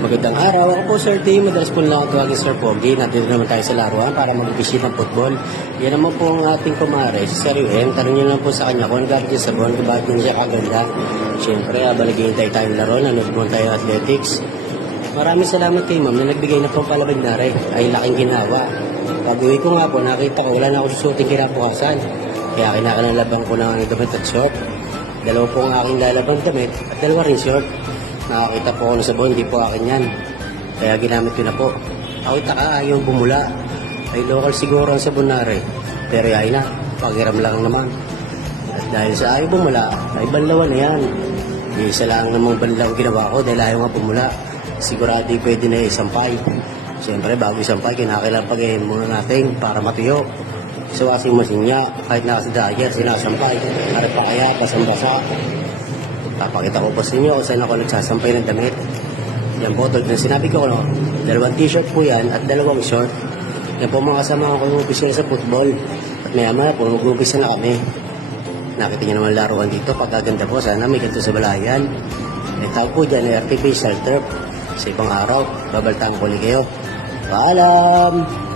Magandang araw. Ako po Sir T. Madalas po lang tawagin Sir Pogi. Nandito naman tayo sa laruan para mag-visit ng football. Yan naman po ang ating kumare, si Sir Yuen. Tanong niyo lang po sa kanya kung niya sa buwan, kung bakit hindi siya kaganda. Siyempre, habang naghihintay tayong laro, nanood mo tayo athletics. Maraming salamat kay ma'am na nagbigay na po palabag na rin. Ay laking ginawa. Pag uwi ko nga po, nakita ko wala na ako susuting kinabukasan. Kaya kinakalalaban ko ng damit at short. Dalawa po ang aking lalabang damit at dalawa rin short. Nakakita po ako na sa buwan, hindi po akin yan. Kaya ginamit ko na po. Ako taka ayaw bumula. Ay local siguro ang sabunare. Pero ay na, pagiram lang naman. At dahil sa ayaw bumula, ay banlawan na yan. Isa lang namang banlaw ginawa ko dahil ayaw nga bumula. Sigurado yung pwede na isampay. Siyempre, bago isampay, kinakailangan pagayin muna natin para matuyo. Sa washing machine niya, kahit nakasidaya, sinasampay. Para pa kaya, pasambasa. Papakita ko po sa inyo kung saan ako nagsasampay ng damit. Yan po, tulad ng sinabi ko, no? dalawang t-shirt po yan at dalawang short. Yan po mga kasama ko yung opisina sa football. At maya maya po, mag-umpisa na kami. Nakita niyo naman laruan dito, pagkaganda po, sana may ganito sa balayan. May tawag po dyan, artificial turf. Sa ibang araw, babaltang ko ulit kayo. Paalam!